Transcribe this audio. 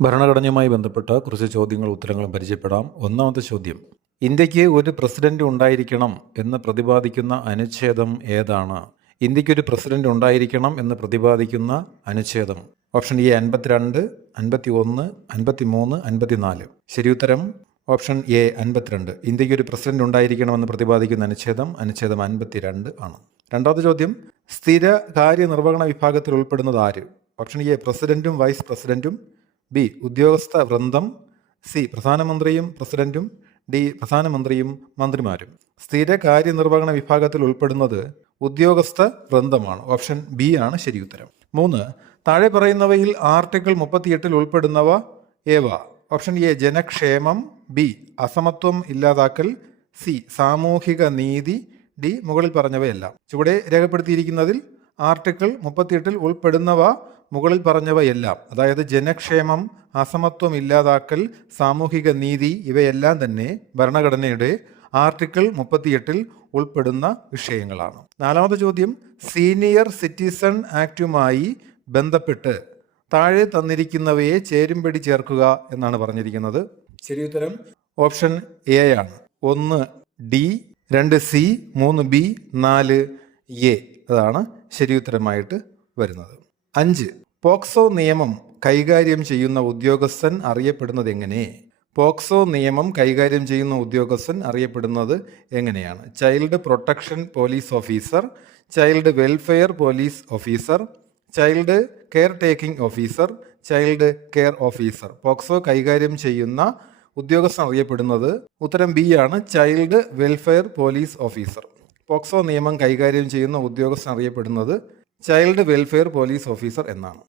ഭരണഘടനയുമായി ബന്ധപ്പെട്ട കുറച്ച് ചോദ്യങ്ങളും ഉത്തരങ്ങളും പരിചയപ്പെടാം. ഒന്നാമത്തെ ചോദ്യം: ഇന്ത്യക്ക് ഒരു പ്രസിഡന്റ് ഉണ്ടായിരിക്കണം എന്ന് പ്രതിപാദിക്കുന്ന അനുച്ഛേദം ഏതാണ്? ഇന്ത്യക്ക് ഒരു പ്രസിഡന്റ് ഉണ്ടായിരിക്കണം എന്ന് പ്രതിപാദിക്കുന്ന അനുച്ഛേദം. Option A 52, 51, 53, 54. ശരിയുത്തരം ഓപ്ഷൻ എ 52. ഇന്ത്യക്ക് ഒരു പ്രസിഡന്റ് ഉണ്ടായിരിക്കണമെന്ന് പ്രതിപാദിക്കുന്ന അനുച്ഛേദം 52 ആണ്. രണ്ടാമത്തെ ചോദ്യം: സ്ഥിര കാര്യനിർവഹണ വിഭാഗത്തിൽ ഉൾപ്പെടുന്നത് ആര്? ഓപ്ഷൻ എ പ്രസിഡന്റും വൈസ് പ്രസിഡന്റും, ബി ഉദ്യോഗസ്ഥ വൃന്ദം, സി പ്രധാനമന്ത്രിയും പ്രസിഡന്റും, ഡി പ്രധാനമന്ത്രിയും മന്ത്രിമാരും. സ്ഥിര കാര്യനിർവഹണ വിഭാഗത്തിൽ ഉൾപ്പെടുന്നത് ഉദ്യോഗസ്ഥ വൃന്ദമാണ്. ഓപ്ഷൻ ബി ആണ് ശരിയുത്തരം. 3. താഴെ പറയുന്നവയിൽ ആർട്ടിക്കിൾ 38 ഉൾപ്പെടുന്നവ ഏവ? ഓപ്ഷൻ എ ജനക്ഷേമം, ബി അസമത്വം ഇല്ലാതാക്കൽ, സി സാമൂഹിക നീതി, ഡി മുകളിൽ പറഞ്ഞവയെല്ലാം. ചുവടെ രേഖപ്പെടുത്തിയിരിക്കുന്നതിൽ ആർട്ടിക്കിൾ 38 ഉൾപ്പെടുന്നവ മുകളിൽ പറഞ്ഞവയെല്ലാം, അതായത് ജനക്ഷേമം, അസമത്വം ഇല്ലാതാക്കൽ, സാമൂഹിക നീതി, ഇവയെല്ലാം തന്നെ ഭരണഘടനയുടെ ആർട്ടിക്കിൾ 38 ഉൾപ്പെടുന്ന വിഷയങ്ങളാണ്. നാലാമത്തെ ചോദ്യം: സീനിയർ സിറ്റിസൺ ആക്ടുമായി ബന്ധപ്പെട്ട് താഴെ തന്നിരിക്കുന്നവയെ ചേരുംപടി ചേർക്കുക എന്നാണ് പറഞ്ഞിരിക്കുന്നത്. ശരിയുത്തരം ഓപ്ഷൻ എ ആണ്. 1 ഡി, 2 സി, 3 ബി, 4 എ. അതാണ് ശരിയുത്തരമായിട്ട് വരുന്നത്. 5. പോക്സോ നിയമം കൈകാര്യം ചെയ്യുന്ന ഉദ്യോഗസ്ഥൻ അറിയപ്പെടുന്നത് എങ്ങനെ? പോക്സോ നിയമം കൈകാര്യം ചെയ്യുന്ന ഉദ്യോഗസ്ഥൻ അറിയപ്പെടുന്നത് എങ്ങനെയാണ്? Child protection police officer, child welfare police officer, child care taking officer, child care officer. POCSO കൈകാര്യം ചെയ്യുന്ന ഉദ്യോഗസ്ഥൻ അറിയപ്പെടുന്നത് ഉത്തരം ബി ആണ്, child welfare police officer. POCSO നിയമം കൈകാര്യം ചെയ്യുന്ന ഉദ്യോഗസ്ഥൻ അറിയപ്പെടുന്നത് ചൈൽഡ് വെൽഫെയർ പോലീസ് ഓഫീസർ എന്നാണ്.